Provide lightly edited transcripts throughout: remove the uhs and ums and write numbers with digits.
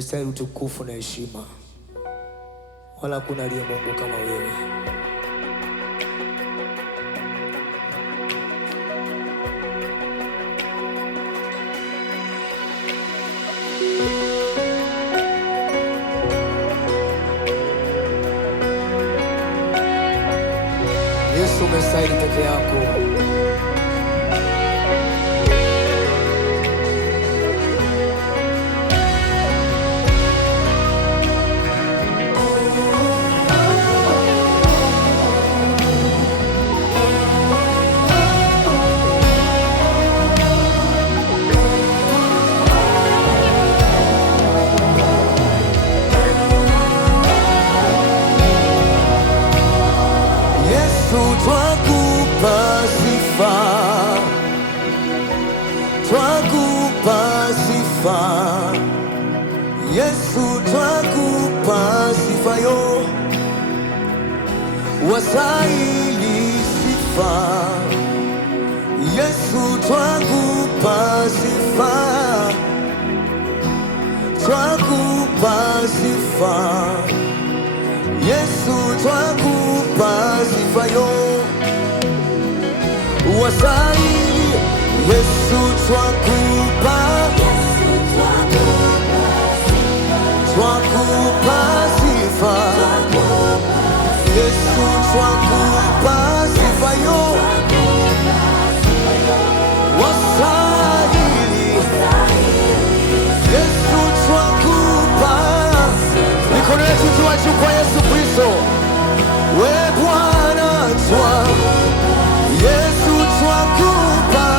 Unastahili utukufu na heshima, wala hakuna aliye Mungu kama wewe. Yesu, umestahili peke yako. Twakupa sifa, twakupa sifa, Yesu, twakupa sifa yo, wastahili sifa, Yesu, twakupa sifa, twakupa sifa, Yesu, twakupa sifa yo, wastahili. Yesu, twakupa sifa, Yesu, twakupa sifa yo, wastahili. Yesu, twakupa. Mikono yetu ikiwa juu kwa Yesu Kristo. We Bwana, Yesu, twakupa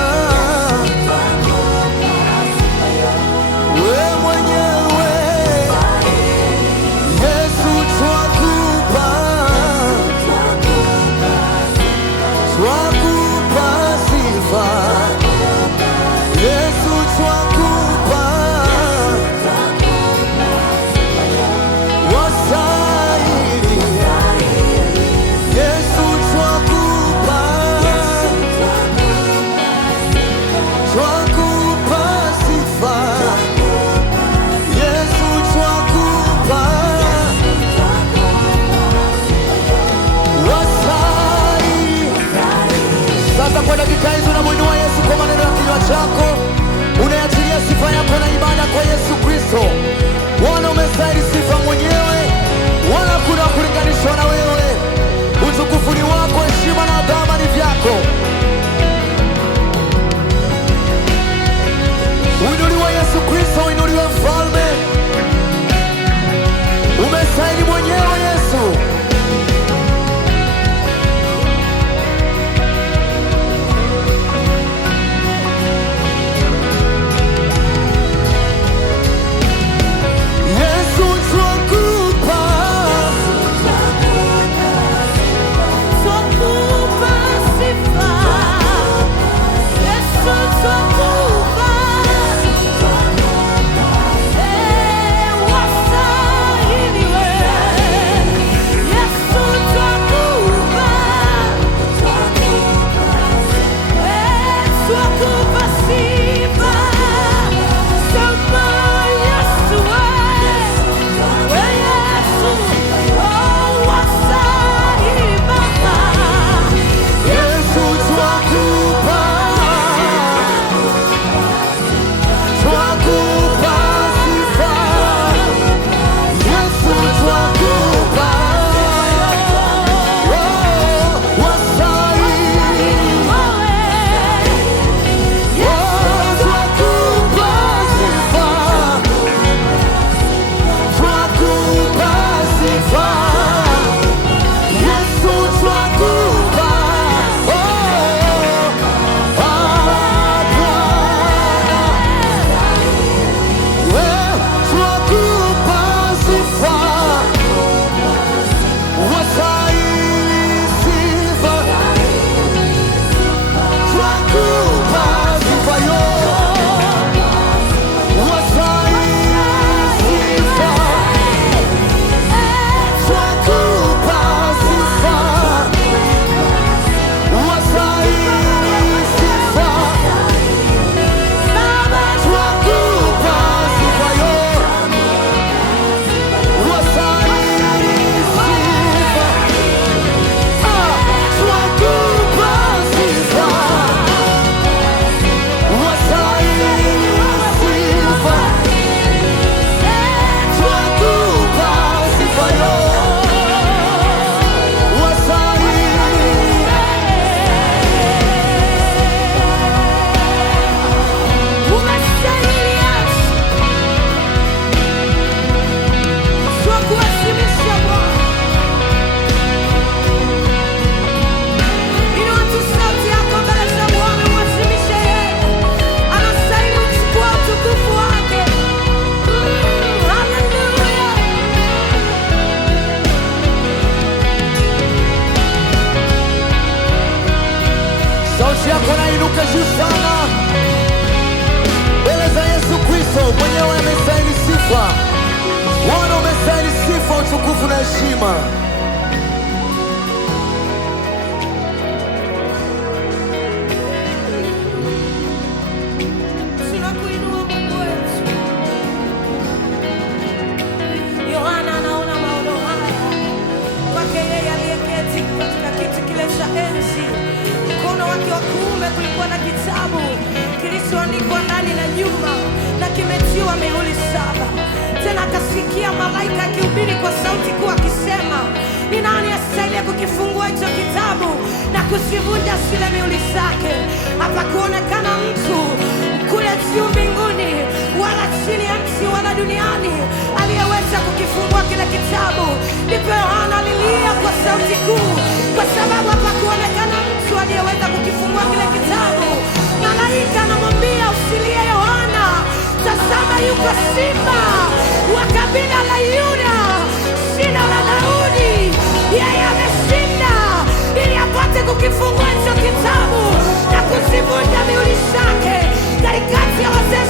utukufu na heshima. Tunakuinua Mungu wetu. Yohana anaona maono haya kwake yeye aliyeketi katika kiti kile cha enzi. Mkono wake wa kuume kulikuwa na kitabu kilichoandikwa ndani na nyuma na kimetiwa mihuri 7. Tena akasikia malaika akihubiri kwa sauti kuu akisema, ni nani astahili kukifungua hicho kitabu na kuzivunja zile mihuri zake? Hapakuonekana mtu kule juu mbinguni wala chini ya nchi wala duniani aliyeweza kukifungua kile kitabu. Ndipo Yohana alilia kwa sauti kuu, kwa sababu hapakuonekana mtu aliyeweza kukifungua kile kitabu. Malaika anamwambia, usilie Yohana, tazama yuko simba wa kabila la Yuda, shina la Daudi. Yeye ameshinda ili apate kukifungua hicho kitabu na kuzivunja mihuri zake. Katikati ya wazee